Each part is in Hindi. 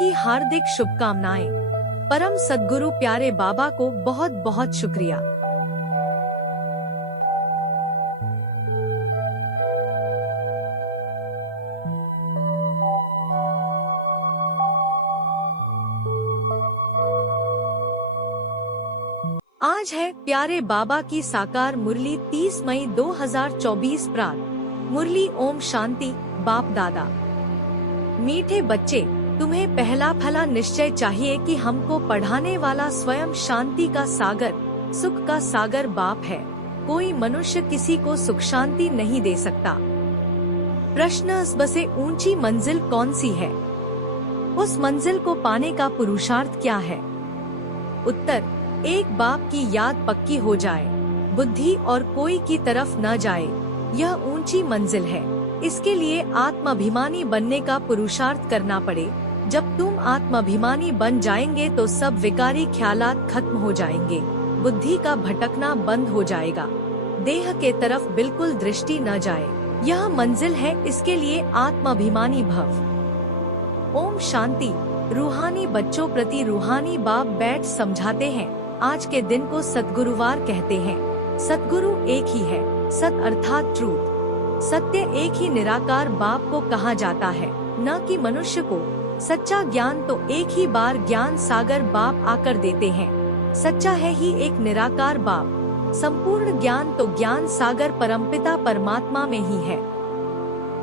की हार्दिक शुभकामनाएं। परम सद्गुरु प्यारे बाबा को बहुत बहुत शुक्रिया। आज है प्यारे बाबा की साकार मुरली 30 मई 2024 प्रात। मुरली ओम शांति। बाप दादा। मीठे बच्चे, तुम्हें पहला फला निश्चय चाहिए कि हमको पढ़ाने वाला स्वयं शांति का सागर, सुख का सागर बाप है। कोई मनुष्य किसी को सुख शांति नहीं दे सकता। प्रश्न, बसे ऊंची मंजिल कौन सी है? उस मंजिल को पाने का पुरुषार्थ क्या है? उत्तर, एक बाप की याद पक्की हो जाए, बुद्धि और कोई की तरफ न जाए, यह ऊंची मंजिल है। इसके लिए आत्माभिमानी बनने का पुरुषार्थ करना पड़े। जब तुम आत्माभिमानी बन जाएंगे तो सब विकारी ख्यालात खत्म हो जाएंगे, बुद्धि का भटकना बंद हो जाएगा, देह के तरफ बिल्कुल दृष्टि न जाए। यह मंजिल है, इसके लिए आत्माभिमानी भव। ओम शांति। रूहानी बच्चों प्रति रूहानी बाप बैठ समझाते हैं। आज के दिन को सद्गुरुवार कहते हैं। सद्गुरु एक ही है, सत अर्थात ट्रूथ। सत्य एक ही निराकार बाप को कहा जाता है, न कि मनुष्य को। सच्चा ज्ञान तो एक ही बार ज्ञान सागर बाप आकर देते हैं। सच्चा है ही एक निराकार बाप। संपूर्ण ज्ञान तो ज्ञान सागर परमपिता परमात्मा में ही है।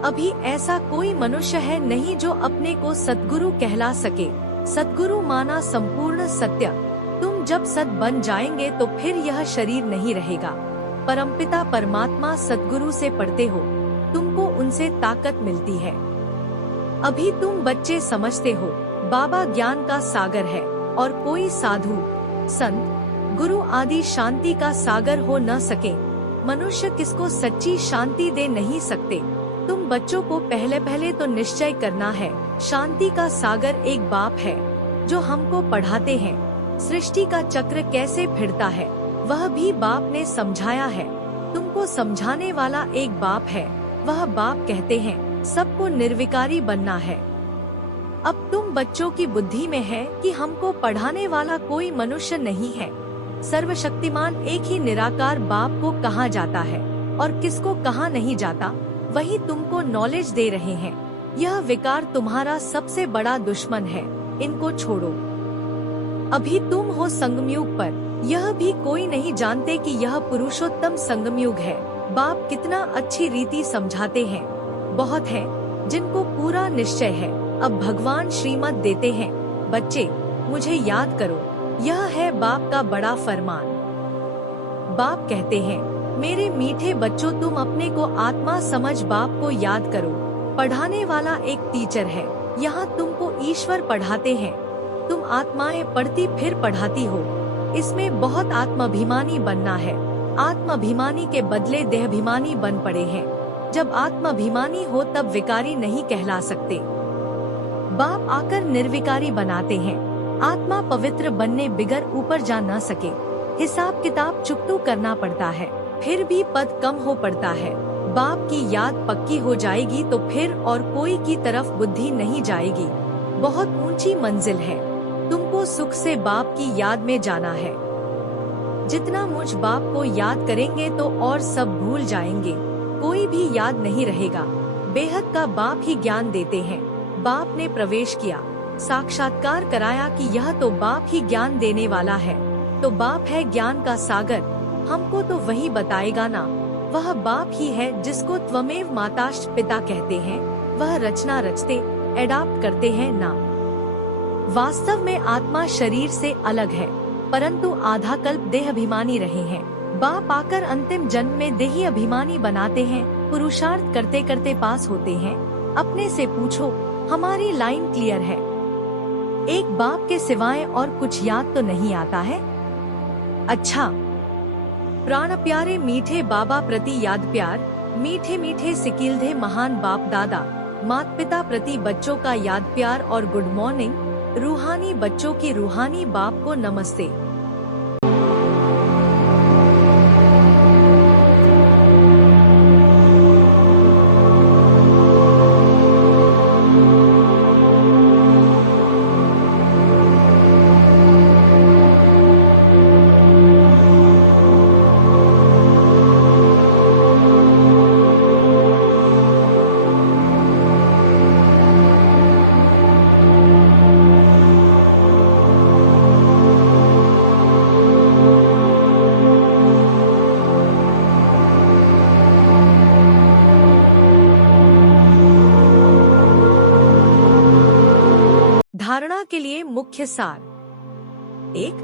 अभी ऐसा कोई मनुष्य है नहीं जो अपने को सद्गुरु कहला सके। सद्गुरु माना संपूर्ण सत्य। तुम जब सत बन जाएंगे तो फिर यह शरीर नहीं रहेगा। परमपिता परमात्मा सद्गुरु से पढ़ते हो, तुमको उनसे ताकत मिलती है। अभी तुम बच्चे समझते हो बाबा ज्ञान का सागर है और कोई साधु, संत, गुरु आदि शांति का सागर हो न सके। मनुष्य किसको सच्ची शांति दे नहीं सकते। तुम बच्चों को पहले तो निश्चय करना है, शांति का सागर एक बाप है जो हमको पढ़ाते हैं। सृष्टि का चक्र कैसे फिरता है वह भी बाप ने समझाया है। तुमको समझाने वाला एक बाप है, वह बाप कहते हैं सबको निर्विकारी बनना है। अब तुम बच्चों की बुद्धि में है कि हमको पढ़ाने वाला कोई मनुष्य नहीं है। सर्वशक्तिमान एक ही निराकार बाप को कहा जाता है और किसको कहा नहीं जाता, वही तुमको नॉलेज दे रहे हैं। यह विकार तुम्हारा सबसे बड़ा दुश्मन है, इनको छोड़ो। अभी तुम हो संगमयुग पर, यह भी कोई नहीं जानते कि यह पुरुषोत्तम संगमयुग है। बाप कितना अच्छी रीति समझाते हैं। बहुत है जिनको पूरा निश्चय है। अब भगवान श्रीमत देते हैं, बच्चे मुझे याद करो, यह है बाप का बड़ा फरमान। बाप कहते हैं, मेरे मीठे बच्चों तुम अपने को आत्मा समझ बाप को याद करो। पढ़ाने वाला एक टीचर है, यहाँ तुमको ईश्वर पढ़ाते हैं। तुम आत्माएं पढ़ती फिर पढ़ाती हो। इसमें बहुत आत्माभिमानी बनना है। आत्माभिमानी के बदले देहाभिमानी बन पड़े हैं। जब आत्माभिमानी हो तब विकारी नहीं कहला सकते। बाप आकर निर्विकारी बनाते हैं। आत्मा पवित्र बनने बिगर ऊपर जा न सके। हिसाब किताब चुकतू करना पड़ता है, फिर भी पद कम हो पड़ता है। बाप की याद पक्की हो जाएगी तो फिर और कोई की तरफ बुद्धि नहीं जाएगी। बहुत ऊंची मंजिल है। तुमको सुख से बाप की याद में जाना है। जितना मुझ बाप को याद करेंगे तो और सब भूल जाएंगे, कोई भी याद नहीं रहेगा। बेहद का बाप ही ज्ञान देते हैं। बाप ने प्रवेश किया, साक्षात्कार कराया कि यह तो बाप ही ज्ञान देने वाला है। तो बाप है ज्ञान का सागर, हमको तो वही बताएगा ना। वह बाप ही है जिसको त्वमेव माताश्च पिता कहते हैं। वह रचना रचते, एडाप्ट करते हैं ना। वास्तव में आत्मा शरीर से अलग है, परंतु आधा कल्प देह अभिमानी रहे हैं। बाप आकर अंतिम जन्म में देही अभिमानी बनाते हैं। पुरुषार्थ करते करते पास होते हैं। अपने से पूछो, हमारी लाइन क्लियर है। एक बाप के सिवाय और कुछ याद तो नहीं आता है। अच्छा, प्राण प्यारे मीठे बाबा प्रति याद प्यार। मीठे मीठे सिकिलधे महान बाप दादा। माता पिता प्रति बच्चों का याद प्यार और गुड मॉर्निंग। रूहानी बच्चों की रूहानी बाप को नमस्ते। के लिए मुख्य सार। 1.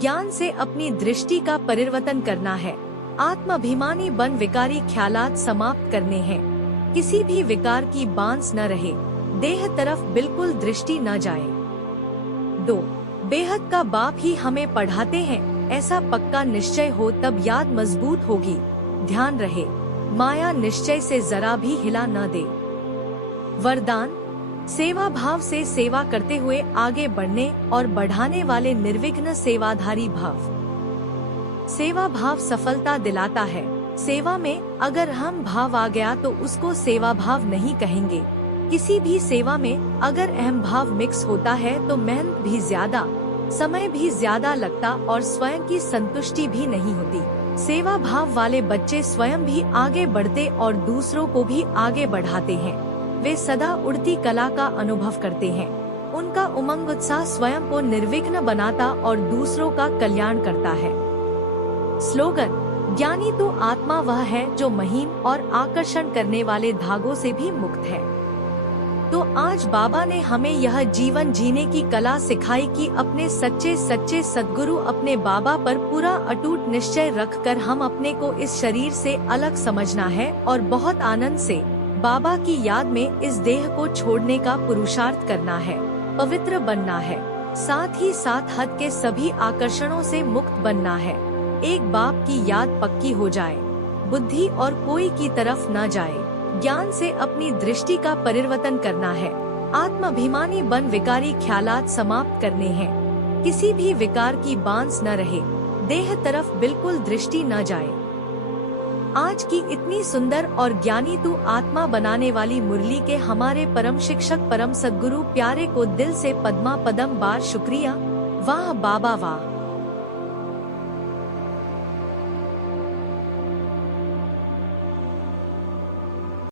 ज्ञान से अपनी दृष्टि का परिवर्तन करना है। आत्माभिमानी बन विकारी ख्यालात समाप्त करने हैं। किसी भी विकार की बांस न रहे, देह तरफ बिल्कुल दृष्टि न जाए। 2. बेहद का बाप ही हमें पढ़ाते हैं, ऐसा पक्का निश्चय हो तब याद मजबूत होगी। ध्यान रहे, माया निश्चय से जरा भी हिला न दे। वरदान, सेवा भाव से सेवा करते हुए आगे बढ़ने और बढ़ाने वाले निर्विघ्न सेवाधारी भाव। सेवा भाव सफलता दिलाता है। सेवा में अगर हम भाव आ गया तो उसको सेवा भाव नहीं कहेंगे। किसी भी सेवा में अगर अहम भाव मिक्स होता है तो मेहनत भी ज्यादा, समय भी ज्यादा लगता और स्वयं की संतुष्टि भी नहीं होती। सेवा भाव वाले बच्चे स्वयं भी आगे बढ़ते और दूसरों को भी आगे बढ़ाते हैं। वे सदा उड़ती कला का अनुभव करते हैं। उनका उमंग उत्साह स्वयं को निर्विघ्न बनाता और दूसरों का कल्याण करता है। स्लोगन, ज्ञानी तो आत्मा वह है जो महीन और आकर्षण करने वाले धागों से भी मुक्त है। तो आज बाबा ने हमें यह जीवन जीने की कला सिखाई कि अपने सच्चे सच्चे सद्गुरु अपने बाबा पर पूरा अटूट निश्चय रखकर हम अपने को इस शरीर से अलग समझना है और बहुत आनंद से बाबा की याद में इस देह को छोड़ने का पुरुषार्थ करना है, पवित्र बनना है। साथ ही साथ हद के सभी आकर्षणों से मुक्त बनना है। एक बाप की याद पक्की हो जाए, बुद्धि और कोई की तरफ न जाए। ज्ञान से अपनी दृष्टि का परिवर्तन करना है। आत्माभिमानी बन विकारी ख्यालात समाप्त करने हैं। किसी भी विकार की बांस न रहे, देह तरफ बिल्कुल दृष्टि न जाए। आज की इतनी सुंदर और ज्ञानी तू आत्मा बनाने वाली मुरली के हमारे परम शिक्षक परम सद्गुरु प्यारे को दिल से पद्मा पदम बार शुक्रिया। वाह बाबा वाह।